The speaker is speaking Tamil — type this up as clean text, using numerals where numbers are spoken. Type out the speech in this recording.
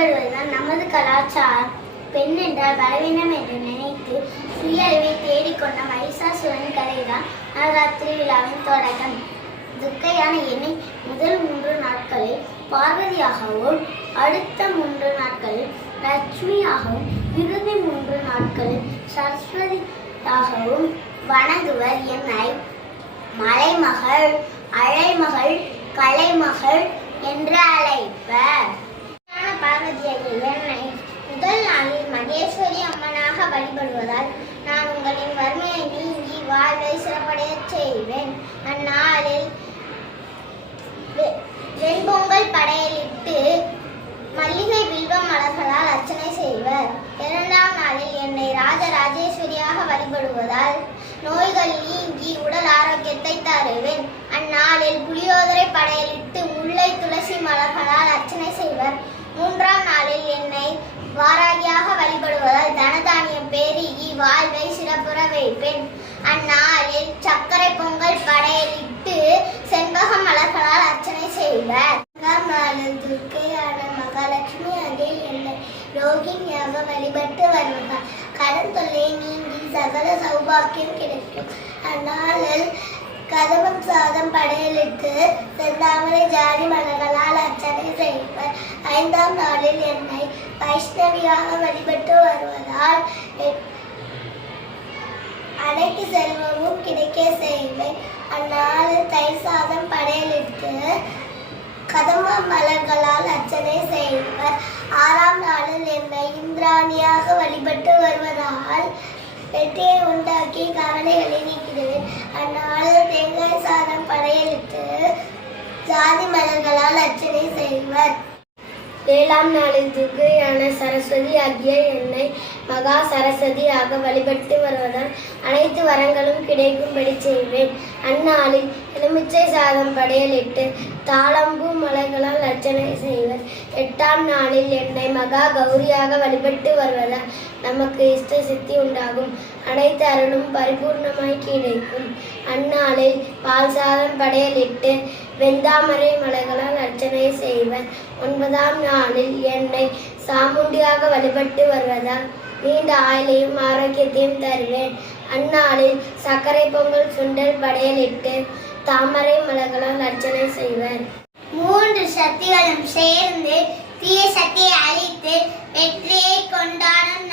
வழிபடுவதுதான் நமது கலாச்சாரம். பெண் என்றால் பலவீனம் என்று நினைத்து சுயறிவை தேடிக்கொண்ட மகிஷாசுரன் கதைதான் நவராத்திரி விழாவின் தொடக்கம். துர்க்கையான எண்ணெய் முதல் 3 நாட்களில் பார்வதியாகவும், அடுத்த 3 நாட்களில் லட்சுமியாகவும், இறுதி 3 நாட்களில் சரஸ்வதியாகவும் வணங்குவர். என்னை மலைமகள், அழைமகள், கலைமகள் என்று அழைப்பர். பார்வதியாகிய என்னை முதல் நாளில் மகேஸ்வரி அம்மனாக வழிபடுவதால் நான் உங்களின் வறுமையை நீங்கி வாழ்வை சிறப்படைய செய்வேன். அந்நாளில் வெண்பொங்கல் படையலிட்டு மல்லிகை வில்வ மலர்களால் அர்ச்சனை செய்வர். 2ஆம் நாளில் என்னை ராஜராஜேஸ்வரியாக வழிபடுவதால் நோய்கள் நீங்கி உடல் ஆரோக்கியத்தை தருவேன். அந்நாளில் புளியோதரை படையலிட்டு முல்லை துளசி மலர்களால் அர்ச்சனை செய்வர். 3ஆம் நாளில் என்னை வாராகியாக வழிபடுவதால் தனதானியம் பெருகி வாழ்வை சிறப்புற வைப்பேன். அந்நாளில் சர்க்கரை பொங்கல் படையலிட்டு செண்பக மலர்களால் அர்ச்சனை செய்வர். 4ஆம் நாளில் துர்க்கையான மகாலட்சுமி ஆகிய என்னை ரோகிணியாக வழிபட்டு வருவதால் கடன் தொல்லை நீங்கி சகல சௌபாக்கியம் கிடைக்கும். அந்நாளில் கதவம் சாதம் படையலிட்டு செந்தாமரை ஜாதி மலர்களால் அர்ச்சனை செய்வர். 5ஆம் நாளில் என்னை வைஷ்ணவியாக வழிபட்டு வருவதால் அனைத்து செல்வமும் கிடைக்க செய்வேன். அந்நாளில் தயிர் சாதம் படையலிட்டு கதம்ப மலர்களால் அர்ச்சனை செய்வர். 6ஆம் நாளில் என்னை இந்திராணியாக வழிபட்டு வருவதால் வெற்றியை உண்டாக்கி கவலைகளை நீக்கிடுவேன். அந்நாளில் தேங்காய் சாதம் படையலிட்டு ஜாதி மலர்களால் அர்ச்சனை செய்வர். 7ஆம் நாளில் துர்க்கையான சரஸ்வதி ஆகிய என்னை மகா சரஸ்வதியாக வழிபட்டு வருவதால் அனைத்து வரங்களும் கிடைக்கும்படி செய்வேன். அந்நாளில் எலுமிச்சை சாதம் படையலிட்டு தாளம்பூ மலர்களால் அர்ச்சனை செய்வர். 8ஆம் நாளில் என்னை மகா கௌரியாக வழிபட்டு வருவதால் நமக்கு இஷ்ட சித்தி உண்டாகும், அனைத்து அருளும் பரிபூர்ணமாய் கிடைக்கும். அந்நாளில் பால் சாதம் படையலிட்டு வெந்தாமரை மலர்களால் அர்ச்சனை செய்வர். 9ஆம் நாளில் என்னை சாமுண்டியாக வழிபட்டு வருவதால் நீண்ட ஆயுளையும் ஆரோக்கியத்தையும் தருவேன். அந்நாளில் சர்க்கரை பொங்கல் சுண்டல் படையலிட்டு தாமரை மலர்களால் அர்ச்சனை செய்வர். 3 சக்திகளும் சேர்ந்து தீய சக்தியை அழித்து வெற்றியை கொண்டாடும்